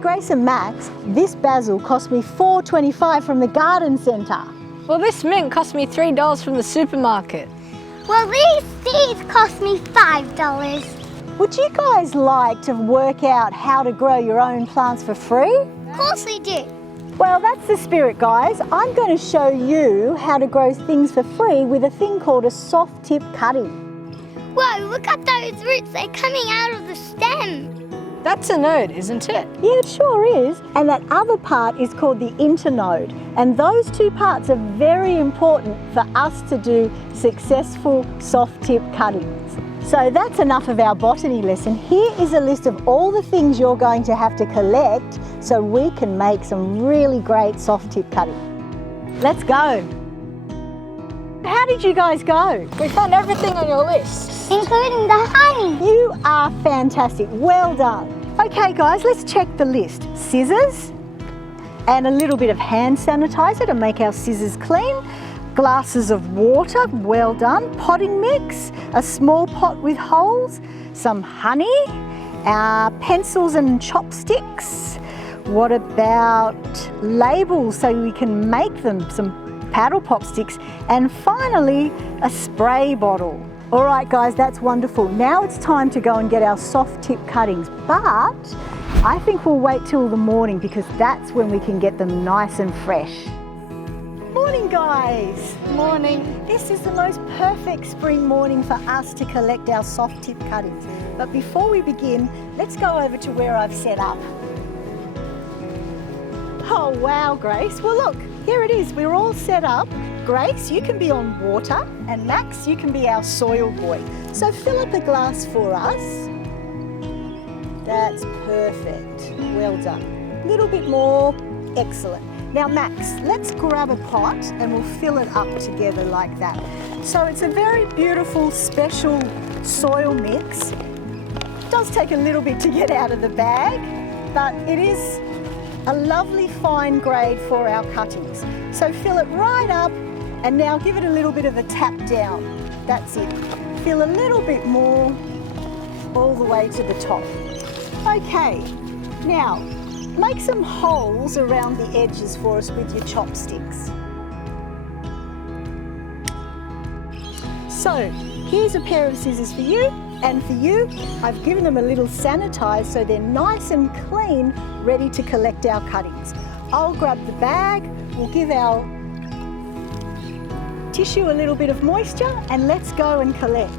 Grace and Max, this basil cost me $4.25 from the garden centre. Well, this mint cost me $3 from the supermarket. Well, these seeds cost me $5. Would you guys like to work out how to grow your own plants for free? Of course we do. Well, that's the spirit, guys. I'm going to show you how to grow things for free with a thing called a soft tip cutting. Whoa, look at those roots. They're coming out of the stem. That's a node, isn't it? Yeah, it sure is. And that other part is called the internode. And those two parts are very important for us to do successful soft tip cuttings. So that's enough of our botany lesson. Here is a list of all the things you're going to have to collect so we can make some really great soft tip cutting. Let's go. How did you guys go? We found everything on your list. Including the honey. You are fantastic. Well done. Okay, guys, let's check the list. Scissors and a little bit of hand sanitizer to make our scissors clean. Glasses of water, well done. Potting mix, a small pot with holes, some honey, our pencils and chopsticks. What about labels so we can make them, some paddle pop sticks, and finally a spray bottle. All right, guys, that's wonderful. Now it's time to go and get our soft tip cuttings, but I think we'll wait till the morning because that's when we can get them nice and fresh. Morning, guys. Morning. This is the most perfect spring morning for us to collect our soft tip cuttings. But before we begin, let's go over to where I've set up. Oh, wow, Grace. Well, look, here it is. We're all set up. Grace, you can be on water, and Max, you can be our soil boy. So fill up a glass for us. That's perfect. Well done. A little bit more. Excellent. Now, Max, let's grab a pot and we'll fill it up together like that. So it's a very beautiful, special soil mix. It does take a little bit to get out of the bag, but it is a lovely fine grade for our cuttings. So fill it right up and now give it a little bit of a tap down. That's it. Fill a little bit more all the way to the top. Okay, now make some holes around the edges for us with your chopsticks. So here's a pair of scissors for you, and for you, I've given them a little sanitize so they're nice and clean, ready to collect our cuttings. I'll grab the bag, we'll give our tissue a little bit of moisture, and let's go and collect.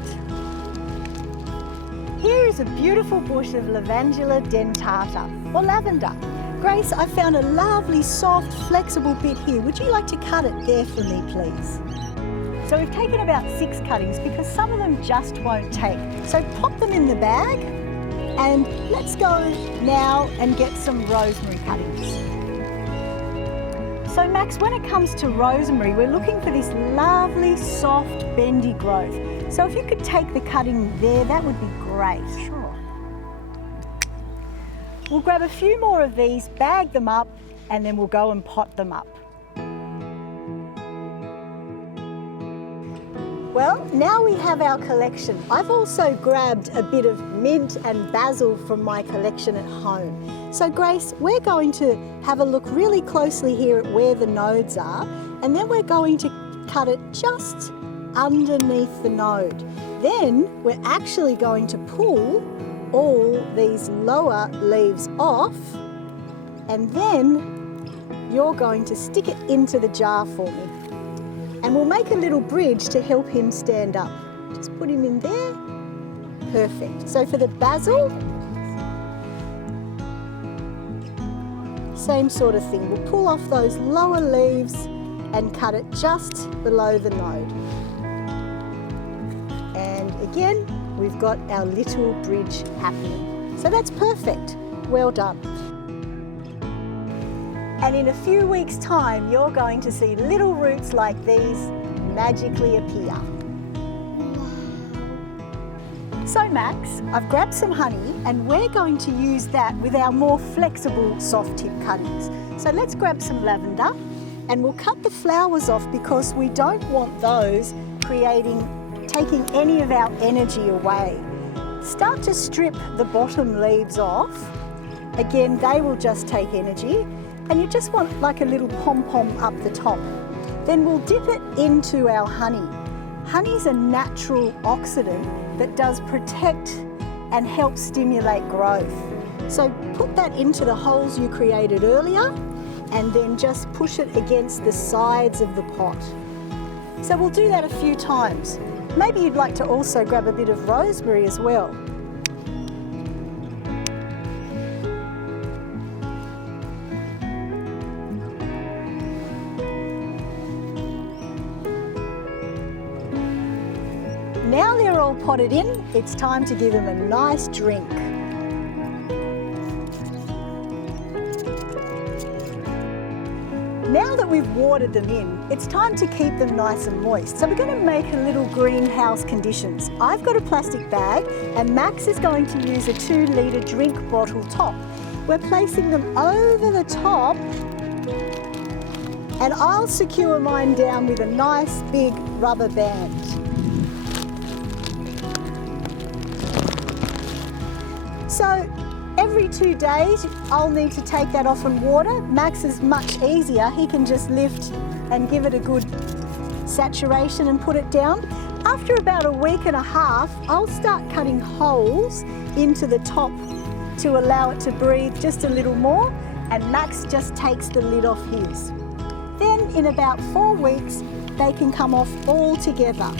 Here is a beautiful bush of Lavandula dentata, or lavender. Grace, I found a lovely, soft, flexible bit here. Would you like to cut it there for me, please? So we've taken about 6 cuttings because some of them just won't take. So pop them in the bag and let's go now and get some rosemary cuttings. So Max, when it comes to rosemary, we're looking for this lovely, soft, bendy growth. So if you could take the cutting there, that would be great. Sure. We'll grab a few more of these, bag them up, and then we'll go and pot them up. Well, now we have our collection. I've also grabbed a bit of mint and basil from my collection at home. So Grace, we're going to have a look really closely here at where the nodes are, and then we're going to cut it just underneath the node. Then we're actually going to pull all these lower leaves off, and then you're going to stick it into the jar for me. And we'll make a little bridge to help him stand up. Just put him in there. Perfect. So for the basil, same sort of thing. We'll pull off those lower leaves and cut it just below the node. And again, we've got our little bridge happening. So that's perfect. Well done. And in a few weeks' time, you're going to see little roots like these magically appear. So Max, I've grabbed some honey and we're going to use that with our more flexible soft tip cuttings. So let's grab some lavender and we'll cut the flowers off because we don't want those taking any of our energy away. Start to strip the bottom leaves off Again, they will just take energy, and you just want like a little pom-pom up the top. Then we'll dip it into our honey. Honey's a natural oxidant that does protect and help stimulate growth. So put that into the holes you created earlier and then just push it against the sides of the pot. So we'll do that a few times. Maybe you'd like to also grab a bit of rosemary as well. Now they're all potted in, it's time to give them a nice drink. Now that we've watered them in, it's time to keep them nice and moist. So we're going to make a little greenhouse conditions. I've got a plastic bag and Max is going to use a 2-litre drink bottle top. We're placing them over the top and I'll secure mine down with a nice big rubber band. So every 2 days, I'll need to take that off and water. Max is much easier. He can just lift and give it a good saturation and put it down. After about a week and a half, I'll start cutting holes into the top to allow it to breathe just a little more, and Max just takes the lid off his. Then in about 4 weeks, they can come off all together.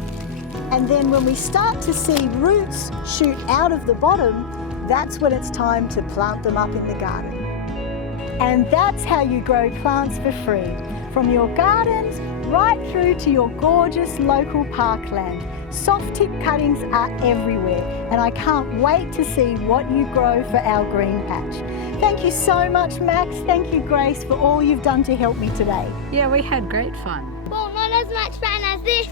And then when we start to see roots shoot out of the bottom, that's when it's time to plant them up in the garden. And that's how you grow plants for free, from your gardens right through to your gorgeous local parkland. Soft tip cuttings are everywhere, and I can't wait to see what you grow for our green patch. Thank you so much, Max. Thank you, Grace, for all you've done to help me today. Yeah, we had great fun. Well, not as much fun as this.